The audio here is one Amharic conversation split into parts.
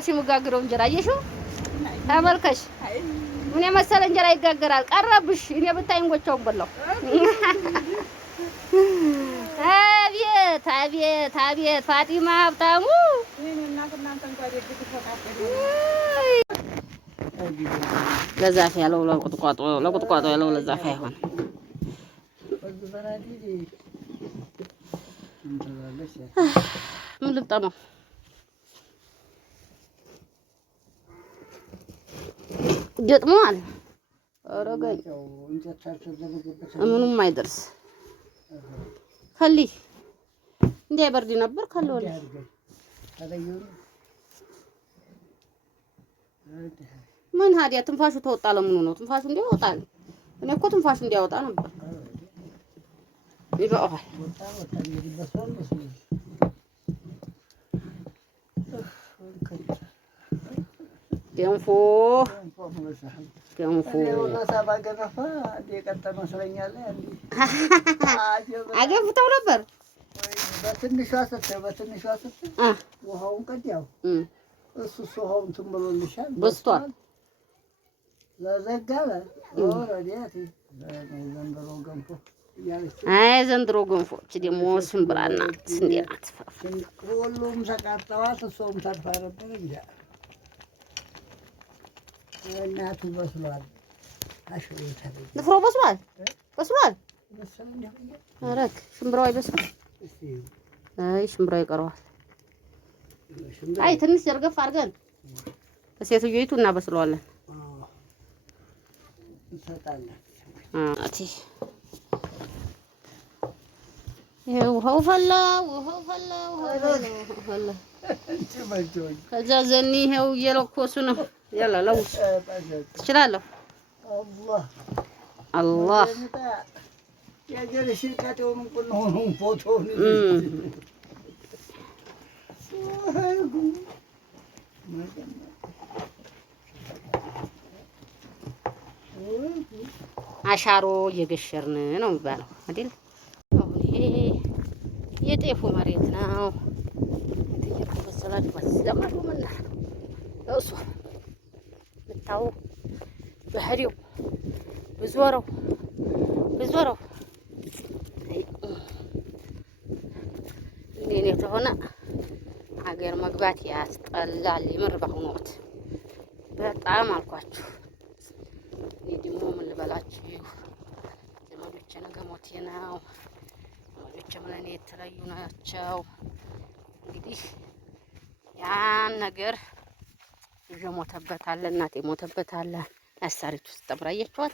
ራሴ መጋግረው እንጀራ አየሽው ተመልከሽ ምን የመሰለ እንጀራ ይጋገራል ቀረብሽ እኔ ብታይ እንጎቻውን በላው አቤት አቤት አቤት ፋጢማ ሀብታሙ ለዛፍ ያለው ለቁጥቋጦ ያለው ለዛፍ አይሆን ምን ልጠመው ገጥሟል አረጋይ ምኑም አይደርስ ከሊ እንዳይበርድ ነበር ከለወለ ምን ሀዲያ ትንፋሹ ተወጣ ለምኑ ነው ትንፋሹ እንዲያወጣል እኔ እኮ ትንፋሹ እንዲያወጣ ነበር ይበቃል ገንፎ አገንፍተው ነበር በትንሿ ስትል ውሃውን ቀዲያው እሱ ውሃውን ትምብሎልሻል በስቷል ለዘጋለ ወረዲያቲ ዘንድሮ ገንፎ እቺ ደግሞ ሽምብራና ስንዴ ናት ሁሉም ተቃጠዋት እሷም ተርፋ ነበር እንጃ እናቱ በስሏል ንፍሮ በስሏል አረክ ሽምብራው አይበስልም አይ ሽምብራው ይቀረዋል አይ ትንሽ ዘርገፍ አድርገን በሴትዮይቱ እናበስለዋለን እንሰጣለን አቲ ውሃው ፈላ ከዛ ዘኒ ይኸው እየለኮሱ ነው ያላ ለውስ ትችላለህ አላህ ያጀለሽ ካቴውን ቁልሆኑ ፎቶውን አሻሮ እየገሸርን ነው የሚባለው አይደል? አሁን ይሄ የጤፉ መሬት ነው። እየተየቁ በሰላም በዘመዱ ምን ነው እሱ ብታው በህሪው ብዙወረው እንዴ ተሆነ ሀገር መግባት ያስጠላል። የምር ባሁኑ ወቅት በጣም አልኳችሁ። እኔ ደግሞ ምን ልበላችሁ ዘመዶቼ ነገ ሞቴ ነው። ዘመዶቼም ለእኔ የተለዩ ናቸው። እንግዲህ ያን ነገር ልጄ ሞተበታል፣ እናቴ ሞተበታል። አሳሪቱ ስትጠብራያችኋል።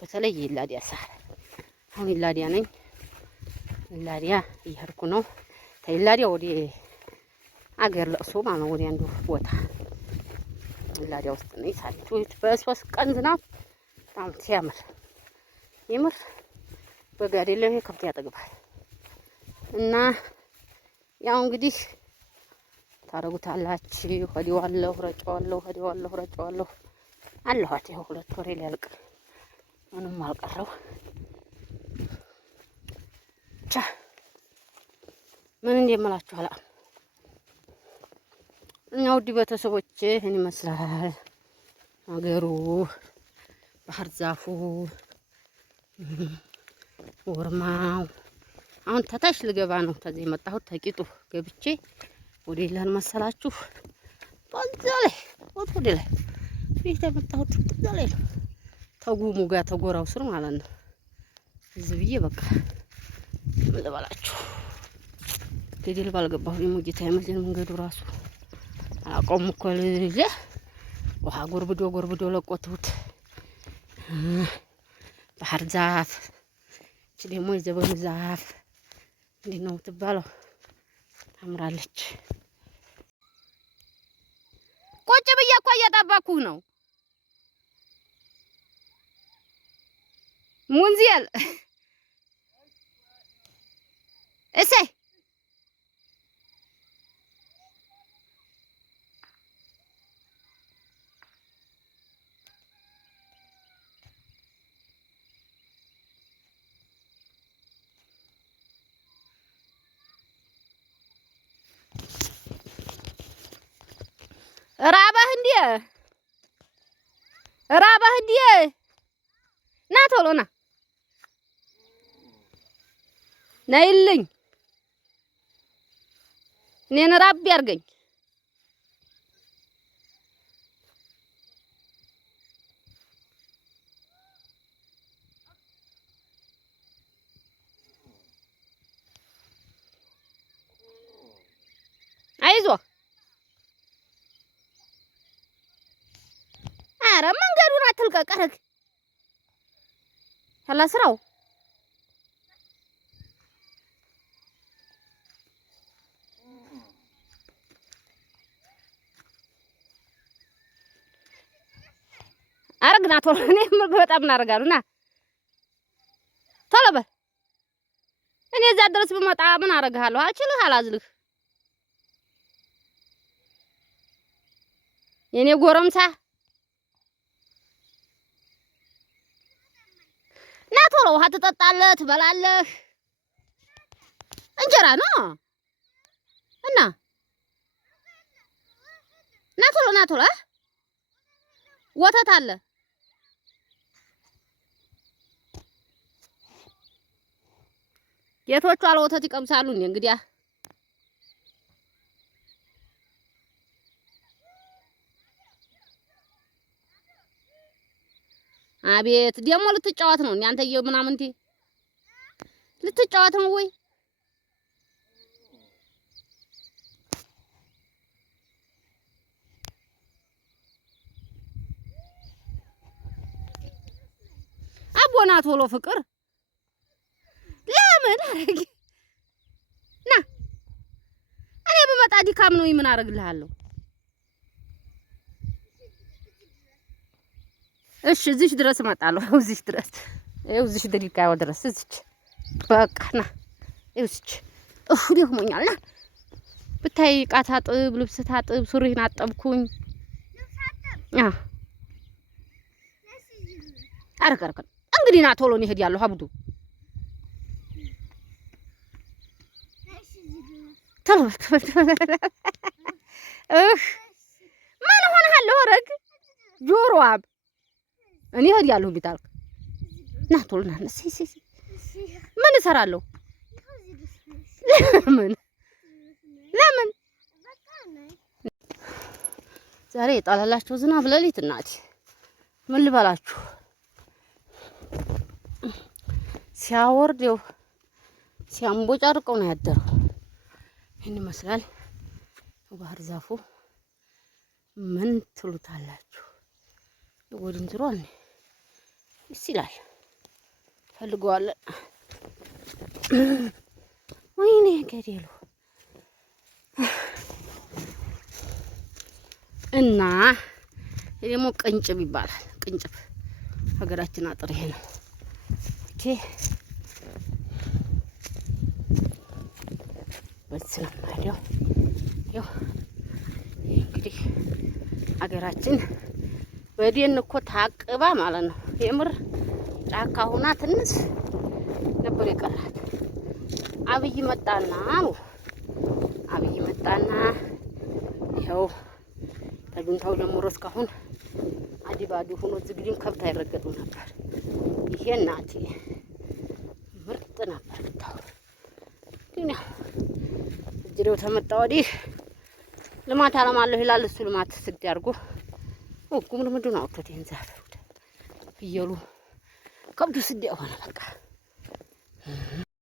በተለይ ይላዲያ ሳር አሁን ይላዲያ ነኝ። ይላዲያ እየሄድኩ ነው። ተይላዲያ ወደ አገር ለቅሶ ማለት ነው። ወደ አንዱ ቦታ ይላዲያ ውስጥ ነኝ። ሳሪቱ በሶስት ቀን ዝናብ በጣም ሲያምር ይምር በጋዴ ላይ ከብት ያጠግባል። እና ያው እንግዲህ ታረጉታላችሁ። ሆዲዋለሁ ረጨዋለሁ አለኋት። ይኸው 2 ወር ሊያልቅ ምንም አልቀረው። ቻ ምን እንደምላችሁ አላ እና ውድ ቤተሰቦቼ ይህን ይመስላል ሀገሩ። ባህር ዛፉ ወርማው አሁን ተታች ልገባ ነው። ተዚህ የመጣሁት ተቂጡ ገብቼ ወደ ይላል መሰላችሁ በዛ ላይ ወደ ላይ ፊት የመጣሁት በዛ ላይ ነው። ተጉሙ ጋር ተጎራው ስር ማለት ነው። እዚህ ብዬ በቃ ምን ልበላችሁ ገደል ባልገባሁ ጌታ ይመስገን። መንገዱ ራሱ አቆም እኮ ልጅ ውሃ ጎርብዶ ለቆቱት ባህር ዛፍ እቺ ደግሞ የዘበኑ ዛፍ እንዴት ነው የምትባለው? ታምራለች። ቁጭ ብዬ እኮ እየጠበኩህ ነው ሙንዚል እሰይ ራበህ እንዴ? ራበህ እንዴ? ና ቶሎ ና ነይልኝ። እኔን ራብ ያርገኝ። አይዞህ። ኧረ መንገዱን አትልቀቅ። አረግ ያላ ስራው አረግና ቶሎ እኔ በጣም እናደርጋለሁ። ና ቶሎ በል። እኔ እዛ ድረስ ብመጣ ምን አደርግሃለሁ? አልችልህ አላዝልህ። የኔ ጎረምሳ ና ቶሎ። ውሃ ትጠጣለህ፣ ትበላለህ። እንጀራ ነው እና ና ቶሎ ና ቶሎ። ወተት አለ። ጌቶቹ አለ ወተት ይቀምሳሉ። እንግዲያ አቤት ደግሞ ልትጫወት ነው። አንተዬ ምናምንቴ ልትጫወት ነው ወይ? አቦና ቶሎ ፍቅር ለምን አረግ? ና እኔ በመጣ ዲካም ነው። ምን አረግልሃለሁ? እሺ እዚህ ድረስ እመጣለሁ። እዚህ ድረስ እዚህ ድሪካው ድረስ እዚህ በቃ ና እዚህ ደክሞኛል። ና ብታይ ዕቃ ታጥብ፣ ልብስ ታጥብ፣ ሱሪህን አጠብኩኝ። አረከረከ እንግዲህ ና ቶሎ ነው እሄዳለሁ። አብዱ ቶሎ ምን ሆነሃለሁ? ረግ ጆሮ አብ እኔ እሄዳለሁ ቢታልክ ና ቶሎ ና። ምን እሰራለሁ? ለምን ዛሬ የጣላላችሁ ዝናብ ሌሊት እናቴ ምን ልበላችሁ ሲያወርደው ሲያምቦጫርቀው ነው ያደረው። ይሄን ይመስላል ባህር ዛፉ። ምን ትሉታላችሁ? ወዲን ትሯል ይላል ፈልገዋለን። ወይኔ ገደሉ እና ደግሞ ቅንጭብ ይባላል። ቅንጭብ ሀገራችን አጥር ይሄ ነው። ኦኬ በስለማዲዮ ያው እንግዲህ ሀገራችን በደን እኮ ታቅባ ማለት ነው። የምር ጫካ ሁና ትንሽ ነበር የቀራት። አብይ መጣና አሉ። አብይ መጣና ይኸው ከጁንታው ጀምሮ እስካሁን አዲባዱ ሆኖ ዝግጅም ከብት አይረገጡ ነበር። ይሄ እናቴ ምርጥ ነበር ብታው። ግን ያው እጅሬው ተመጣ ወዲህ ልማት አለማለሁ ይላል። እሱ ልማት ስድ አድርጎ ወቁም ለምንድነው አውጥቶት ይንዛፍ ፍየሉ ከብቱ ስድ ሆነ በቃ።